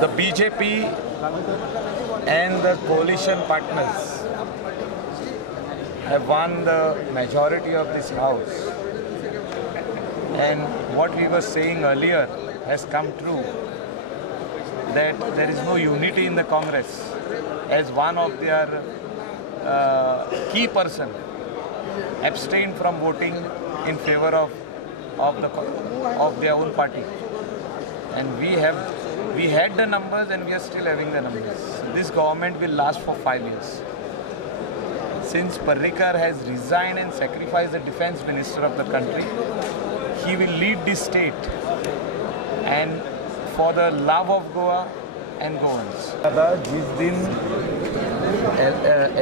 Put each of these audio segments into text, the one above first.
The BJP and the coalition partners have won the majority of this house, and what we were saying earlier has come true, that there is no unity in the Congress, as one of their key person abstained from voting in favor of their own party, and we had the numbers and we are still having the numbers. This government will last for 5 years. Since Parrikar has resigned and sacrificed the defense minister of the country, he will lead this state, and for the love of Goa and Goans. जिस दिन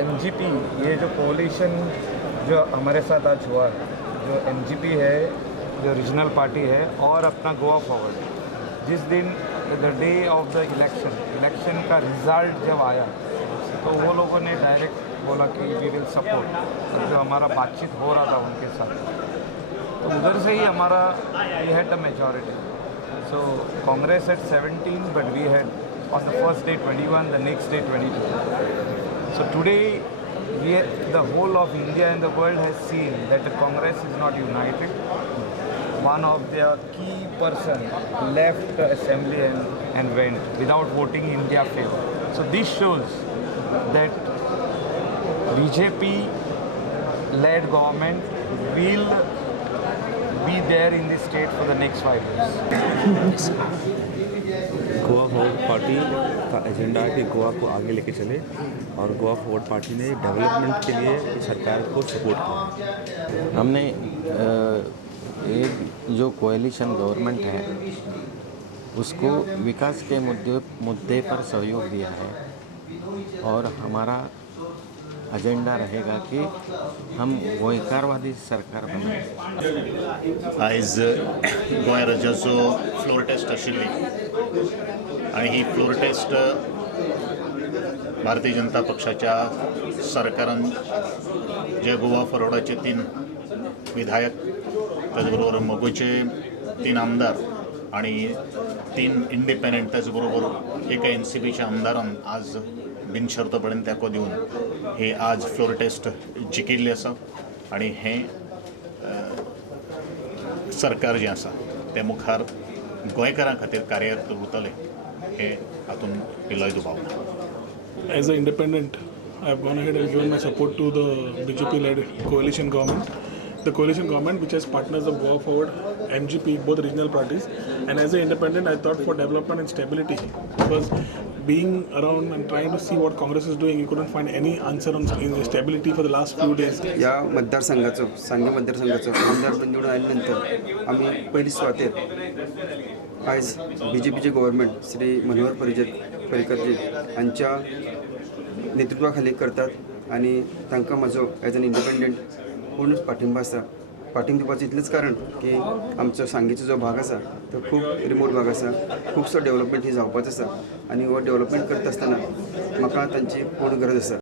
MGP ये जो collision जो हमारे साथ आज हुआ, जो MGP है, जो रीजनल पार्टी है, और अपना गोवा फॉरवर्ड, जिस दिन the day of the election का रिजल्ट जब आया, तो वो लोगों ने डायरेक्ट बोला कि वी विल सपोर्ट, और जो हमारा बातचीत हो रहा था उनके साथ, तो उधर से ही हमारा we had the majority. So Congress at 17, but we had on the first day 21, the next day 22. So today, the whole of India and the world has seen that the Congress is not united. One of their key person left the assembly and went without voting in their favor. So this shows that BJP-led government will be there in the state for the next 5 years. Goa forward party का agenda है कि गोवा को आगे लेके चले, और Goa forward party ने development के लिए सरकार को सपोर्ट किया. हमने एक जो कोएलिशन गवर्नमेंट है उसको विकास के मुद्दे पर सहयोग दिया है, और हमारा एजेंडा रहेगा कि हम गोंयकारवादी सरकार बनाऊ. आयज गोंय राज्याचो फ्लोर टेस्ट आशिल्ली, आनी ही फ्लोर टेस्ट भारतीय जनता पक्षाच्या सरकारान जे गोवा फॉरवर्डाचे 3 विधायक, त्याच बरोबर मोगोचे 3 आमदार आणि 3 इंडिपेंडंट, त्याच बरोबर एका NCPच्या आमदारान आज बिनशर्तपणे तेंको दिवन हे आज फ्लोर टेस्ट जिखिल्ली आसा, आनी हे सरकार जें आसा तें मुखार गोंयकारां खातीर कार्यरत उरतलें, हे हातून पिलोय दुबाव ना. As an independent, I have gone ahead and given my support to the BJP-led coalition government. The coalition government, which has partners of Goa Forward, MGP, both regional parties, and as an independent, I thought for development and stability, because being around and trying to see what Congress is doing, you couldn't find any answer on stability for the last few days. या मतदारसंघाचं सांगली मतदारसंघाचं आमदार निवडून आल्यानंतर आम्ही पहिली सुवातेर आज BJPचे government Shri Manohar पर्रीकरजी यांच्या नेतृत्वाखाली करतात, आणि तांकां म्हजो एज एन इंडिपेंडंट पूर्ण पाठिंबा आसा. पाठिंबा दिवपाचें इतलेंच कारण की आमचो सांगेचो जो भाग आसा तो खूब रिमोट भाग आसा, खुबसो डेवलपमेंट ही जावपाचो आसा, आनी हो डेवलपमेंट करता आसतना म्हाका तांची पूर्ण गरज आसा.